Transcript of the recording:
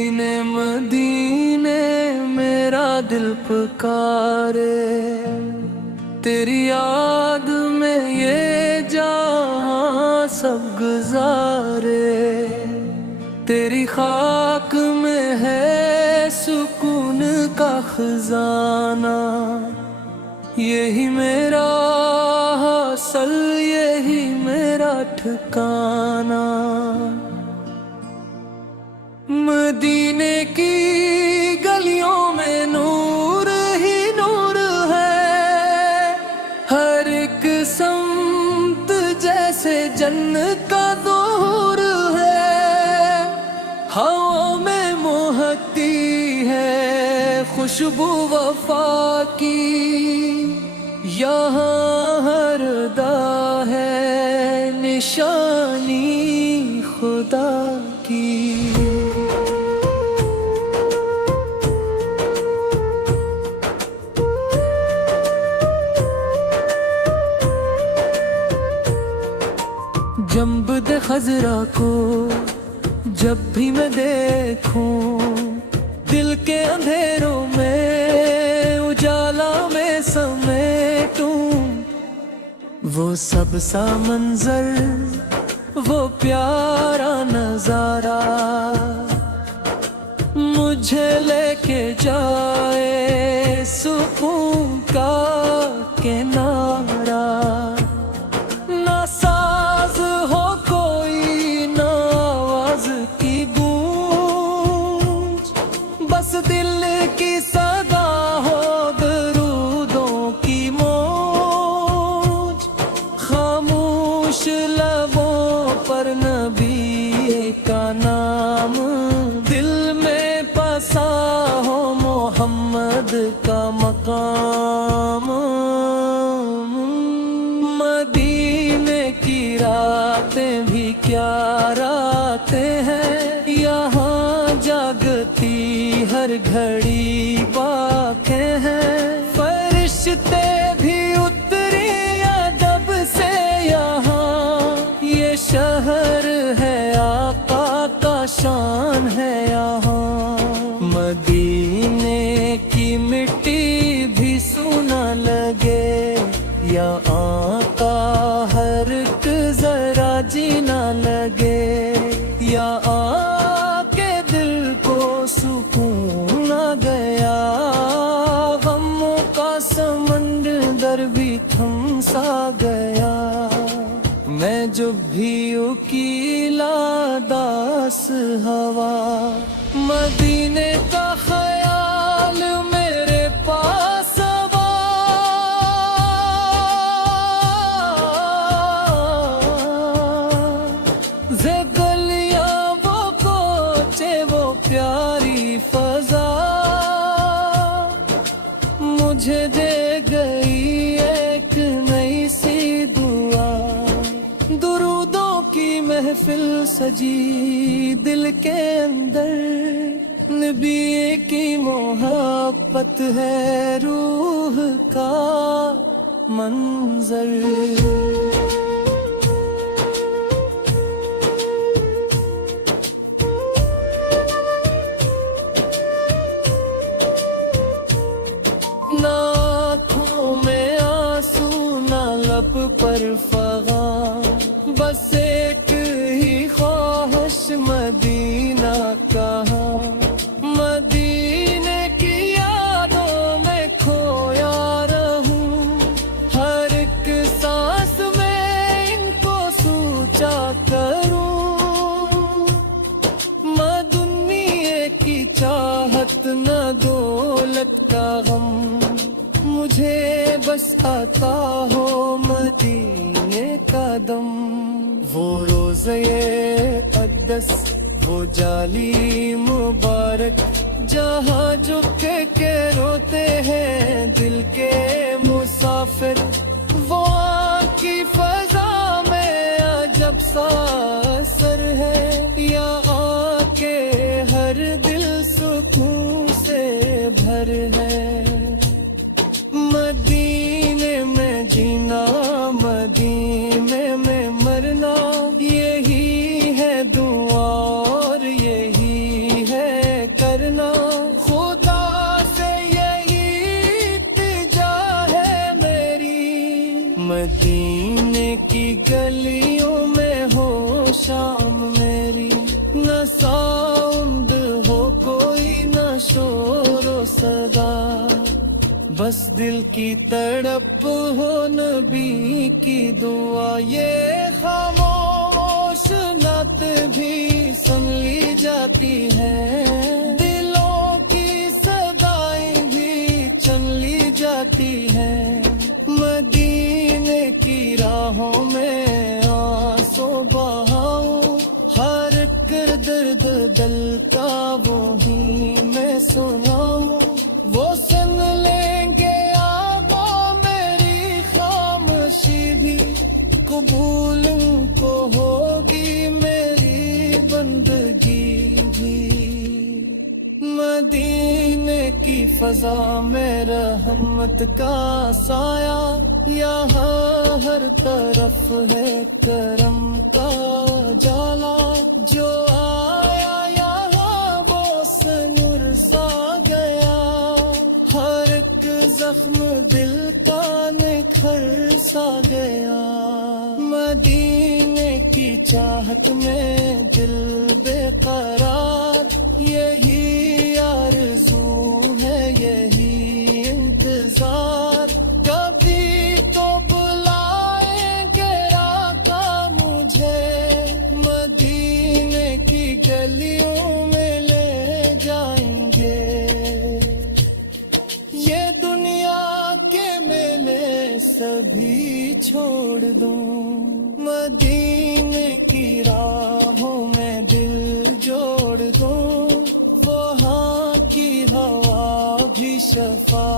मदीने मदीने मेरा दिल पुकारे, तेरी याद में ये जहां सब गुजारे। तेरी खाक में है सुकून का खजाना, यही मेरा हासिल यही मेरा ठिकाना। मदीने की गलियों में नूर ही नूर है, हर एक समत जैसे जन्नत का दूर है। हवा में महकती है खुशबू वफा की, यहाँ हर दा है निशानी खुदा की। जंबद खजरा को जब भी मैं देखूं, दिल के अंधेरों में उजाला में समेटूं। वो सब सा मंजर वो प्यारा नजारा, मुझे लेके जाए सुकून का किनारा। बस दिल की सदा हो दरूदों की मौज, खामोश लबों पर नबी का नाम, दिल में बसा हो मोहम्मद का मकाम। मदीने की रातें भी क्या रातें हैं, यहाँ जागती हर घड़ी बातें हैं। फरिश्ते भी उतरी अदब से यहाँ, ये शहर है आका का शान है यहाँ। मदीने की मिट्टी भी सुना लगे, या आका हर एक जरा जीना लगे, या आके दिल को सुकून आ गया। गमों का समंदर भी थम सा गया, मैं जो भी उकीला दास हवा। मदीने का ख्याल मेरे पास गलियां वो कोचे वो प्यारी फजा, मुझे दे गई एक नई सी दुआ। दुरूदों की महफिल सजी दिल के अंदर, नबी की मोहब्बत है रूह का मंजर। ना आँखों में आंसू ना लब पर फगा, बस एक ही ख्वाहिश मदीना कहा। मदीने की यादों में खोया रहूं, हर एक सांस में इनको सोचा करूं। मदुनिया की चाहत न दौलत का गम, मुझे बस आता हो मदीने का दम। वो रोज़े अक़दस वो जाली मुबारक, जहाँ झुक के रोते हैं दिल के मुसाफिर। वो आँखी फ़ज़ा में अजब सा असर है, या आके हर दिल सुकून से भर है। मदीने में जीना मदीने में मरना, यही है दुआ और यही है بس دل کی تڑپ ہو نبی کی دعا، یہ خاموش نعت بھی سن لی جاتی ہے، دلوں کی صدائیں بھی چن لی جاتی ہے، مدینے کی راہوں میں آنسو بہاؤں، ہر ایک درد دل کا وہی میں سناؤں، وہ سن لیں گے آگوں میری خاموشی بھی، قبول ان کو ہوگی میری بندگی بھی، مدینے کی فضا میں رحمت کا سایہ، یہاں ہر طرف ہے کرم کا اجالا، جو آیا یہاں وہ سے نور سا گیا، ہر ایک زخم دل کا نکھر سا گیا، مدینے کی چاہت میں دل بے قرار، یہی آرزو ہے یہی انتظار، کبھی تو بلائیں گے آقا مجھے، مدینے کی گلیوں میں لے جائیں گے، یہ دنیا کے میلے سبھی چھوڑ دوں، مدینے کی راہوں میں دل جوڑ دوں، وہاں کی ہوا بھی شفا